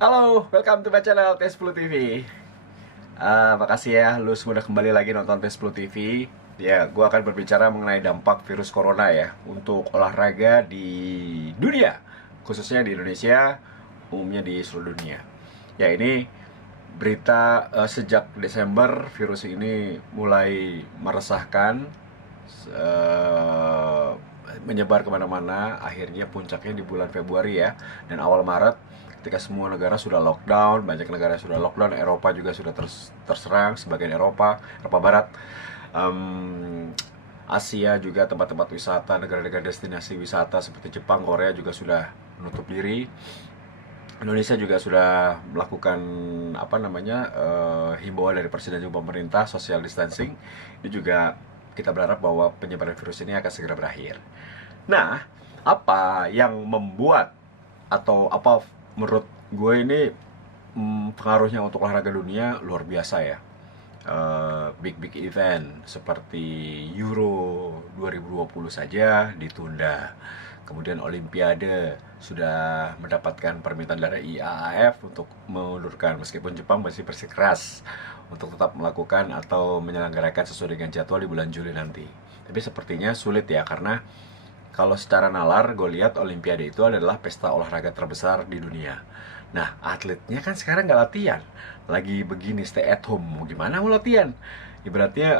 Halo, welcome to my channel T10 TV. Makasih ya, lu sudah kembali lagi nonton T10 TV. Ya, gue akan berbicara mengenai dampak virus corona ya untuk olahraga di dunia, khususnya di Indonesia, umumnya di seluruh dunia. Ya, ini berita sejak Desember virus ini mulai meresahkan, menyebar kemana-mana. Akhirnya puncaknya di bulan Februari ya, dan awal Maret ketika semua negara sudah lockdown. Banyak negara sudah lockdown, Eropa juga sudah terserang, sebagian Eropa Barat, Asia juga, tempat-tempat wisata, negara-negara destinasi wisata seperti Jepang, Korea juga sudah menutup diri. Indonesia juga sudah melakukan himbauan dari presiden dan pemerintah, social distancing. Ini juga kita berharap bahwa penyebaran virus ini akan segera berakhir. Nah, apa yang membuat atau apa menurut gue ini pengaruhnya untuk olahraga dunia luar biasa ya. Big event seperti Euro 2020 saja ditunda. Kemudian Olimpiade sudah mendapatkan permintaan dari IAAF untuk mengundurkan, meskipun Jepang masih bersikeras untuk tetap melakukan atau menyelenggarakan sesuai dengan jadwal di bulan Juli nanti. Tapi sepertinya sulit ya, karena kalau secara nalar gue lihat Olimpiade itu adalah pesta olahraga terbesar di dunia. Nah, atletnya kan sekarang nggak latihan, lagi begini stay at home, mau gimana mau latihan? Ibaratnya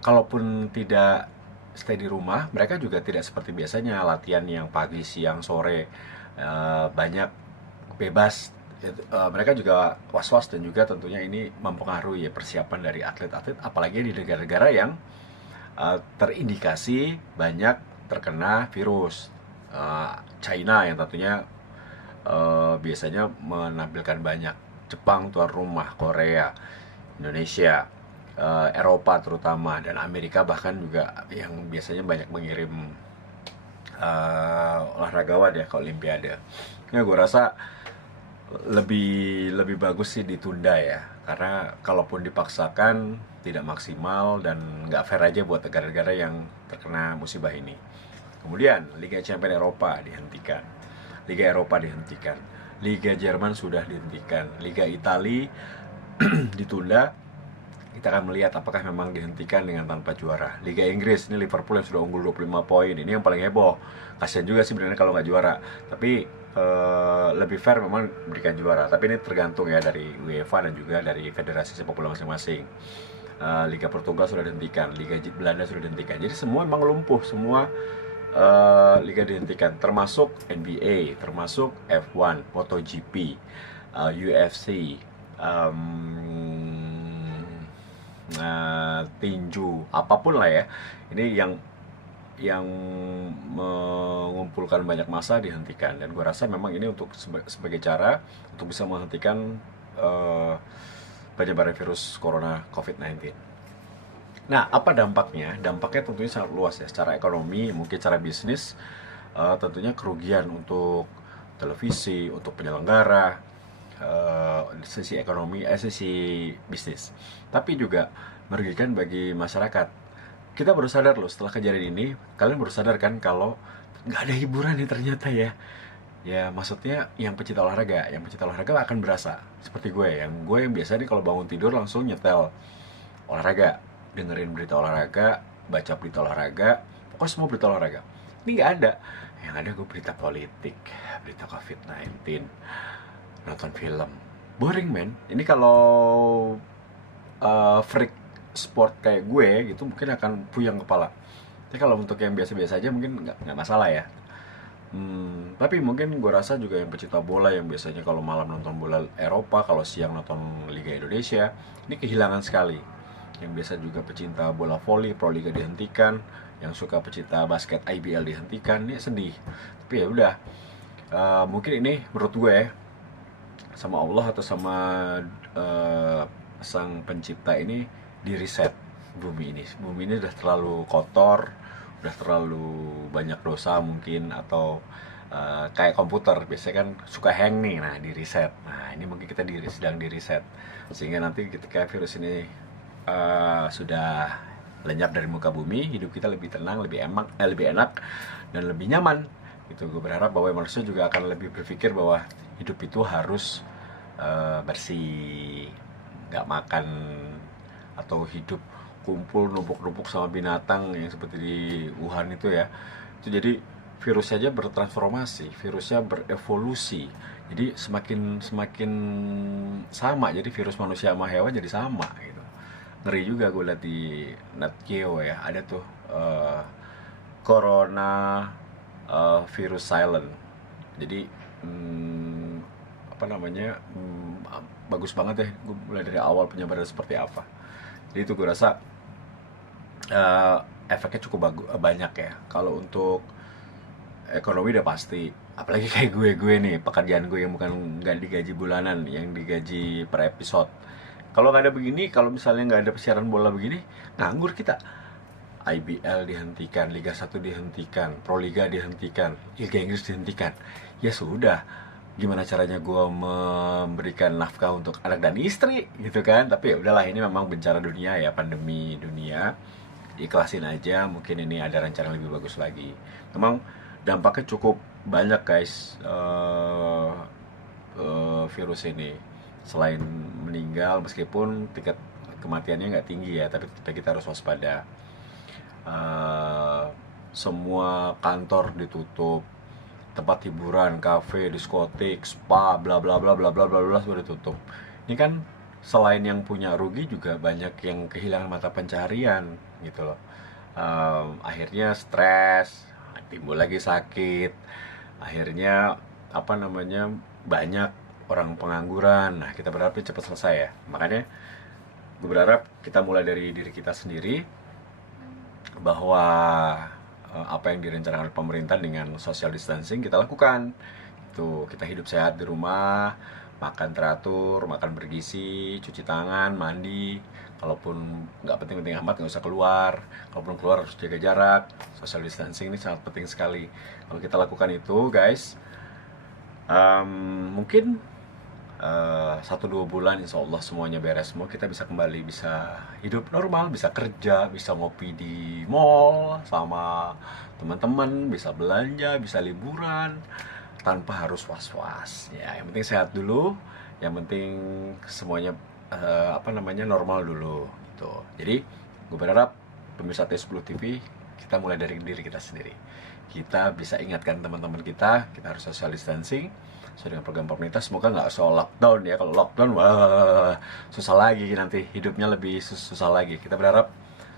kalaupun tidak stay di rumah, mereka juga tidak seperti biasanya latihan yang pagi, siang, sore, banyak bebas. Mereka juga was-was, dan juga tentunya ini mempengaruhi ya persiapan dari atlet-atlet, apalagi di negara-negara yang terindikasi banyak terkena virus. China yang tentunya biasanya menampilkan banyak, Jepang tuan rumah, Korea, Indonesia, Eropa terutama, dan Amerika bahkan juga yang biasanya banyak mengirim olahragawan ya ke Olimpiade. Ya, gue rasa lebih bagus sih ditunda ya, karena kalaupun dipaksakan tidak maksimal dan nggak fair aja buat negara-negara yang terkena musibah ini. Kemudian Liga Champions Eropa dihentikan, Liga Eropa dihentikan, Liga Jerman sudah dihentikan, Liga Italia ditunda. Kita akan melihat apakah memang dihentikan dengan tanpa juara. Liga Inggris, ini Liverpool yang sudah unggul 25 poin, ini yang paling heboh. Kasian juga sih sebenarnya kalau nggak juara, tapi lebih fair memang berikan juara. Tapi ini tergantung ya dari UEFA dan juga dari federasi sepak bola masing-masing. Liga Portugal sudah dihentikan, Liga Belanda sudah dihentikan. Jadi semua memang lumpuh, semua liga dihentikan, termasuk NBA, termasuk F1, MotoGP, UFC, tinju, apapun lah ya. Ini yang mengumpulkan banyak massa dihentikan, dan gue rasa memang ini untuk sebagai cara untuk bisa menghentikan penyebaran virus corona COVID-19. Nah, apa dampaknya? Dampaknya tentunya sangat luas ya, secara ekonomi, mungkin secara bisnis, tentunya kerugian untuk televisi, untuk penyelenggara, sisi ekonomi, sisi bisnis. Tapi juga merugikan bagi masyarakat. Kita baru sadar loh setelah kejadian ini, kalian baru sadar kan kalau nggak ada hiburan nih ternyata ya. Ya maksudnya yang pecinta olahraga akan berasa seperti gue yang biasa nih kalau bangun tidur langsung nyetel olahraga, dengerin berita olahraga, baca berita olahraga, pokoknya semua berita olahraga. Ini nggak ada. Yang ada gue berita politik, berita COVID-19, nonton film. Boring men. Ini kalau freak sport kayak gue gitu mungkin akan puyeng kepala. Tapi kalau untuk yang biasa-biasa aja mungkin nggak masalah ya. Tapi mungkin gue rasa juga yang pecinta bola yang biasanya kalau malam nonton bola Eropa, kalau siang nonton Liga Indonesia, ini kehilangan sekali. Yang biasa juga pecinta bola voli, Pro Liga dihentikan, yang suka pecinta basket IBL dihentikan, ini sedih. Tapi ya udah, mungkin ini menurut gue sama Allah atau sama sang pencipta ini di reset bumi ini udah terlalu kotor, udah terlalu banyak dosa mungkin, atau kayak komputer biasanya kan suka hang nih, nah di reset. Nah ini mungkin kita sedang di reset, sehingga nanti ketika virus ini sudah lenyap dari muka bumi, hidup kita lebih tenang, lebih enak dan lebih nyaman. Gitu, gue berharap bahwa manusia juga akan lebih berpikir bahwa hidup itu harus bersih, nggak makan atau hidup kumpul numpuk-numpuk sama binatang yang seperti di Wuhan itu ya. Itu jadi virus saja bertransformasi, virusnya berevolusi. Jadi semakin semakin sama, jadi virus manusia sama hewan jadi sama gitu. Ngeri juga gue liat di Nat Geo ya, ada tuh corona virus silent. Jadi apa namanya, bagus banget ya gue mulai dari awal penyebaran seperti apa. Jadi itu gue rasa efeknya cukup banyak ya. Kalau untuk ekonomi udah pasti, apalagi kayak gue nih, pekerjaan gue yang bukan nggak digaji bulanan, yang digaji per episode. Kalau nggak ada begini, kalau misalnya nggak ada siaran bola begini, nganggur kita. IBL dihentikan, Liga 1 dihentikan, Proliga dihentikan, Liga Inggris dihentikan. Ya sudah, gimana caranya gue memberikan nafkah untuk anak dan istri gitu kan. Tapi ya udahlah, ini memang bencana dunia ya, pandemi dunia, ikhlasin aja. Mungkin ini ada rencana lebih bagus lagi. Memang dampaknya cukup banyak guys, virus ini. Selain meninggal, meskipun tingkat kematiannya nggak tinggi ya, tapi kita harus waspada. Semua kantor ditutup, tempat hiburan, kafe, diskotik, spa, bla bla bla bla bla bla bla sudah ditutup. Ini kan selain yang punya rugi, juga banyak yang kehilangan mata pencaharian gitu loh. Akhirnya stres, timbul lagi sakit, akhirnya apa namanya, banyak orang pengangguran. Nah, kita berharap cepat selesai ya. Makanya gue berharap kita mulai dari diri kita sendiri, bahwa apa yang direncanakan oleh pemerintah dengan social distancing kita lakukan. Itu kita hidup sehat di rumah, makan teratur, makan bergizi, cuci tangan, mandi. Kalaupun nggak penting-penting amat, nggak usah keluar. Kalaupun keluar harus jaga jarak. Social distancing ini sangat penting sekali. Kalau kita lakukan itu guys, mungkin 1-2 bulan insya Allah semuanya beres semua, kita bisa kembali, bisa hidup normal, bisa kerja, bisa ngopi di mall sama teman-teman, bisa belanja, bisa liburan tanpa harus was-was ya. Yang penting sehat dulu, yang penting semuanya apa namanya, normal dulu gitu. Jadi gue berharap pemirsa T10 TV, kita mulai dari diri kita sendiri. Kita bisa ingatkan teman-teman kita harus social distancing sesuai dengan program pemerintah. Semoga nggak soal lockdown ya. Kalau lockdown, wah, susah lagi, nanti hidupnya lebih susah lagi. Kita berharap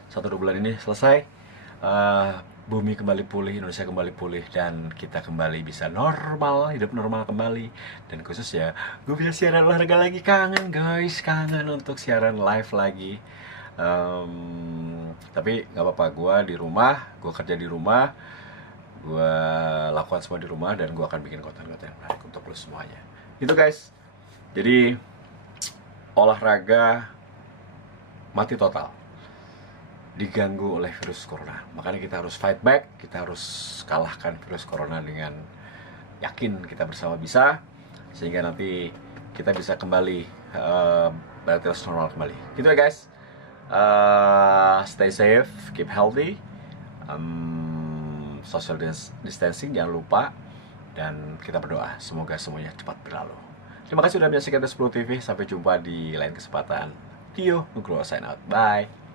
1-2 bulan ini selesai, bumi kembali pulih, Indonesia kembali pulih, dan kita kembali bisa normal, hidup normal kembali. Dan khusus ya, gue bisa siaran olahraga lagi. Kangen guys, kangen untuk siaran live lagi. Tapi nggak apa-apa, gue di rumah, gue kerja di rumah, gue lakukan semua di rumah, dan gue akan bikin konten-konten yang menarik untuk lo semuanya. Gitu guys. Jadi olahraga mati total, diganggu oleh virus corona. Makanya kita harus fight back, kita harus kalahkan virus corona dengan yakin kita bersama bisa, sehingga nanti kita bisa kembali beraktivitas normal kembali. Gitu ya guys. Stay safe, keep healthy, social distancing jangan lupa, dan kita berdoa semoga semuanya cepat berlalu. Terima kasih sudah menyaksikan T10 TV. Sampai jumpa di lain kesempatan. Tio Nugroho sign out. Bye.